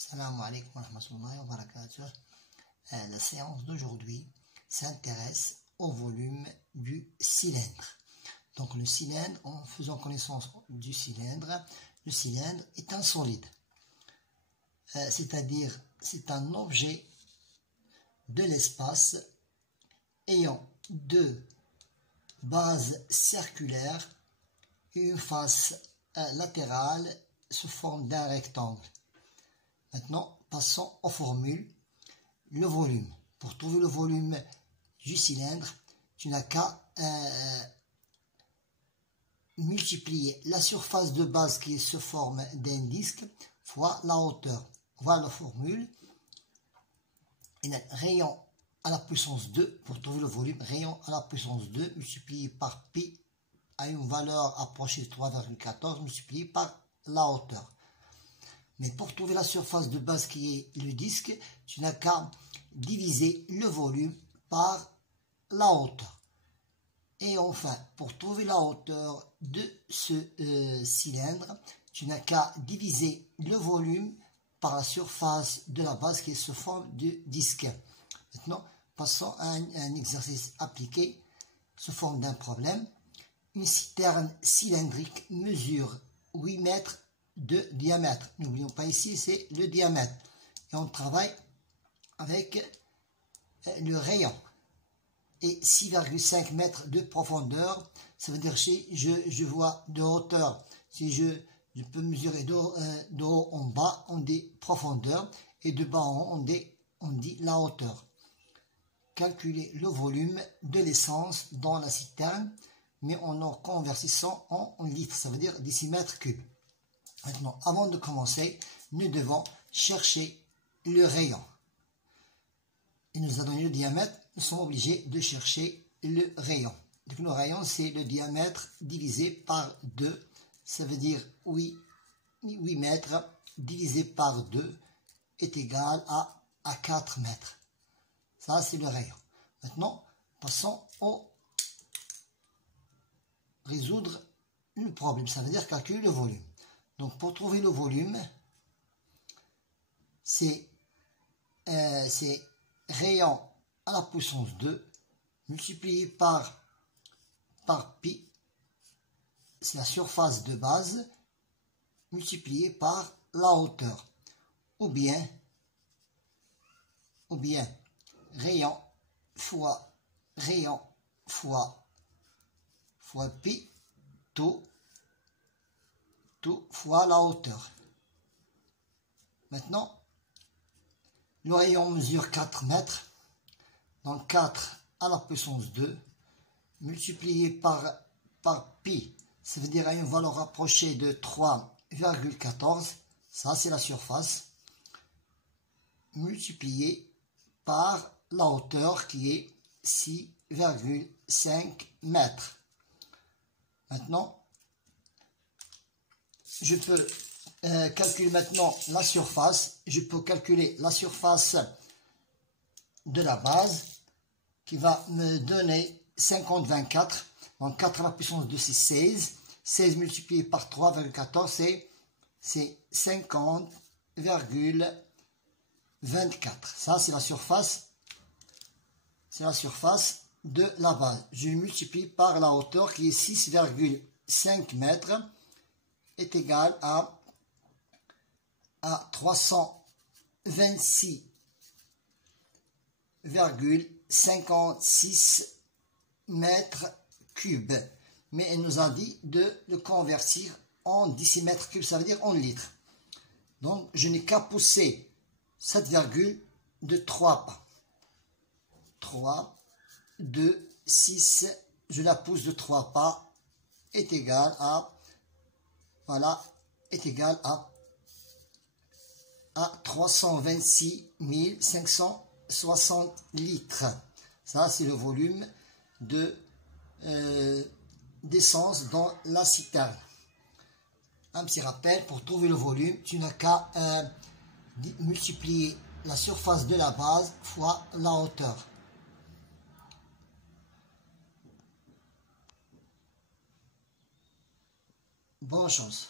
Salam alaikum wa rahmatullahi wa barakatuh. La séance d'aujourd'hui s'intéresse au volume du cylindre. Donc le cylindre, en faisant connaissance du cylindre, le cylindre est un solide. C'est-à-dire c'est un objet de l'espace ayant deux bases circulaires et une face latérale sous forme d'un rectangle. Maintenant, passons aux formules. Le volume. Pour trouver le volume du cylindre, tu n'as qu'à multiplier la surface de base qui est sous forme d'un disque fois la hauteur. Voilà la formule. Et rayon à la puissance 2, pour trouver le volume, rayon à la puissance 2 multiplié par pi à une valeur approchée de 3,14 multiplié par la hauteur. Mais pour trouver la surface de base qui est le disque, tu n'as qu'à diviser le volume par la hauteur. Et enfin, pour trouver la hauteur de ce cylindre, tu n'as qu'à diviser le volume par la surface de la base qui est sous forme de disque. Maintenant, passons à un exercice appliqué sous forme d'un problème. Une citerne cylindrique mesure 8 mètres de diamètre. N'oublions pas ici, c'est le diamètre. Et on travaille avec le rayon. Et 6,5 mètres de profondeur. Ça veut dire si je vois de hauteur, si je peux mesurer de haut en bas, on dit profondeur. Et de bas en haut, on dit la hauteur. Calculer le volume de l'essence dans la citerne, mais en convertissant en litres. Ça veut dire 10 mètres cubes. Maintenant, avant de commencer, nous devons chercher le rayon. Il nous a donné le diamètre, nous sommes obligés de chercher le rayon. Donc le rayon, c'est le diamètre divisé par 2. Ça veut dire 8 mètres divisé par 2 est égal à 4 mètres. Ça, c'est le rayon. Maintenant, passons au résoudre le problème. Ça veut dire calculer le volume. Donc, pour trouver le volume, c'est rayon à la puissance 2 multiplié par pi, c'est la surface de base, multiplié par la hauteur. Ou bien rayon fois pi, tout fois la hauteur. Maintenant, le rayon mesure 4 mètres. Donc 4 à la puissance 2 multiplié par pi, ça veut dire à une valeur rapprochée de 3,14. Ça, c'est la surface. Multiplié par la hauteur qui est 6,5 mètres. Maintenant, je peux calculer maintenant la surface. Je peux calculer la surface de la base qui va me donner 50,24. Donc 4 à la puissance 2, c'est 16. 16 multiplié par 3,14, c'est 50,24. Ça, c'est la surface. C'est la surface de la base. Je multiplie par la hauteur qui est 6,5 mètres est égal à 326,56 mètres cubes. Mais elle nous a dit de le convertir en 10 mètres cubes, ça veut dire en litres. Donc, je n'ai qu'à pousser cette virgule de 3 pas. 3, 2, 6, je la pousse de 3 pas, est égal à, voilà, est égal à 326 560 litres. Ça, c'est le volume d'essence dans la citerne. Un petit rappel, pour trouver le volume, tu n'as qu'à multiplier la surface de la base fois la hauteur. Bonne chance.